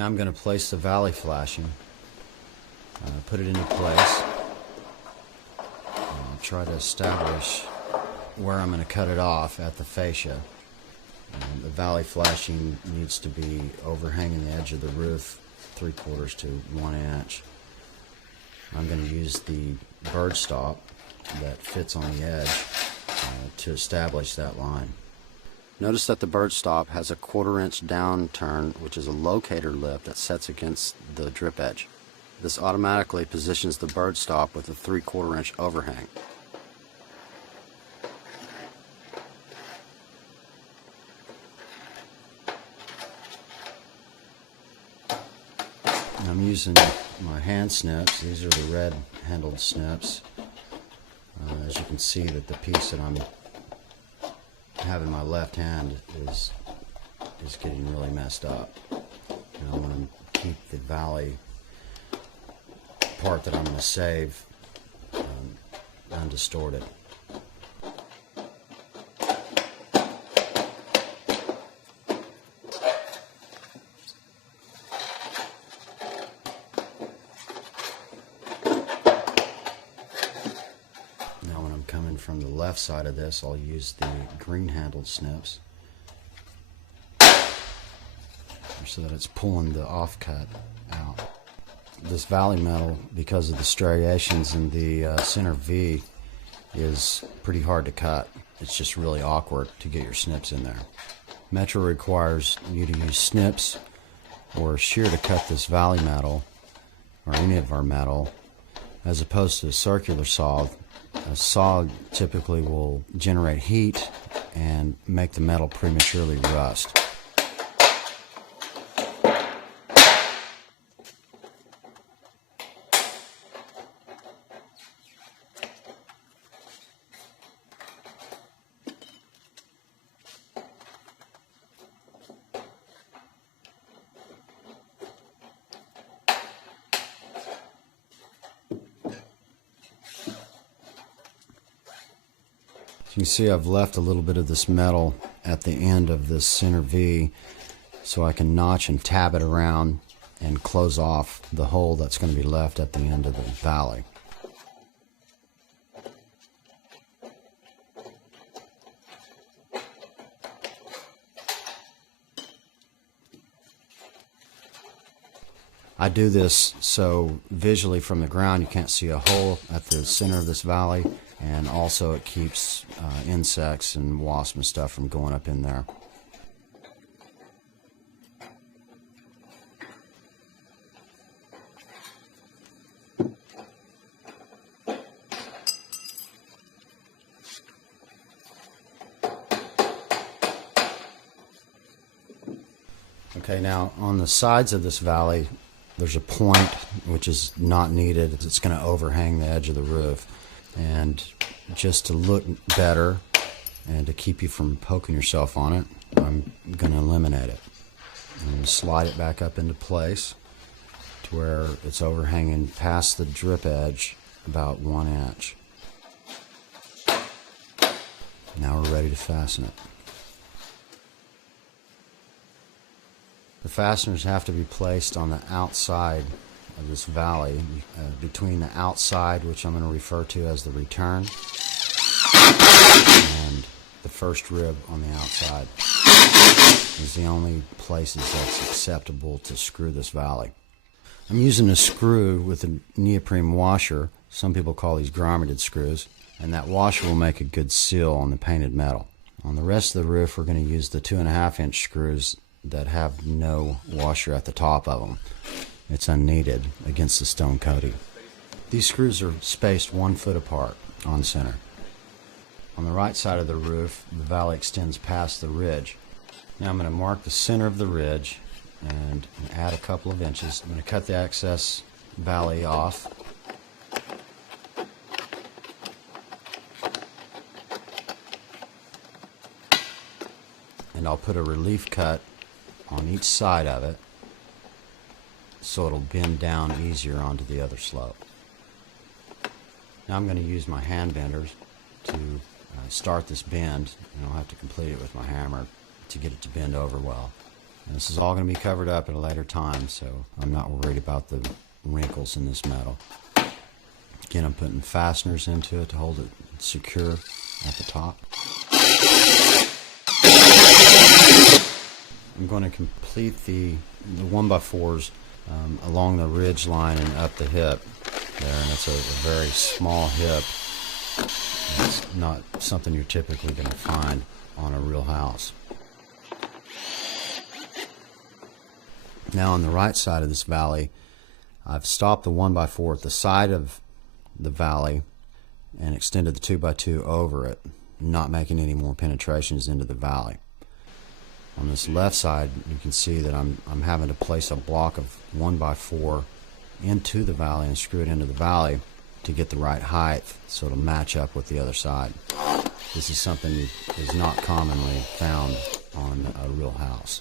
Now I'm going to place the valley flashing, put it into place, and try to establish where I'm going to cut it off at the fascia. The valley flashing needs to be overhanging the edge of the roof 3/4 to 1 inch. I'm going to use the bird stop that fits on the edge to establish that line. Notice that the bird stop has a 1/4 inch down turn, which is a locator lip that sets against the drip edge. This automatically positions the bird stop with a 3/4 inch overhang. I'm using my hand snips. These are the red handled snips. As you can see, that the piece that I'm having in my left hand is getting really messed up. And I want to keep the valley part that I'm going to save undistorted. Coming from the left side of this, I'll use the green handled snips so that it's pulling the offcut out. This valley metal, because of the striations in the center V, is pretty hard to cut. It's just really awkward to get your snips in there. Metro requires you to use snips or shear to cut this valley metal, or any of our metal, as opposed to a circular saw. A saw typically will generate heat and make the metal prematurely rust. You can see I've left a little bit of this metal at the end of this center V so I can notch and tab it around and close off the hole that's going to be left at the end of the valley. I do this so visually from the ground you can't see a hole at the center of this valley, and also it keeps insects and wasps and stuff from going up in there. Okay, now on the sides of this valley there's a point which is not needed. It's going to overhang the edge of the roof. And just to look better and to keep you from poking yourself on it, I'm going to eliminate it. I'm going to slide it back up into place to where it's overhanging past the drip edge about 1 inch. Now we're ready to fasten it. The fasteners have to be placed on the outside of this valley, between the outside, which I'm going to refer to as the return, and the first rib on the outside is the only places that's acceptable to screw this valley. I'm using a screw with a neoprene washer. Some people call these grommeted screws, and that washer will make a good seal on the painted metal. On the rest of the roof, we're going to use the 2.5 inch screws that have no washer at the top of them. It's unneeded against the stone coating. These screws are spaced 1 foot apart on center. On the right side of the roof, the valley extends past the ridge. Now I'm going to mark the center of the ridge and add a couple of inches. I'm going to cut the excess valley off. And I'll put a relief cut on each side of it so it'll bend down easier onto the other slope. Now I'm going to use my hand benders to start this bend, and I'll have to complete it with my hammer to get it to bend over well. And this is all going to be covered up at a later time, so I'm not worried about the wrinkles in this metal. Again, I'm putting fasteners into it to hold it secure at the top. I'm going to complete the 1x4s along the ridge line and up the hip there, and it's a very small hip. It's not something you're typically going to find on a real house. Now on the right side of this valley, I've stopped the 1x4 at the side of the valley and extended the 2x2 over it, not making any more penetrations into the valley. On this left side, you can see that I'm having to place a block of 1x4 into the valley and screw it into the valley to get the right height so it'll match up with the other side. This is something that is not commonly found on a real house.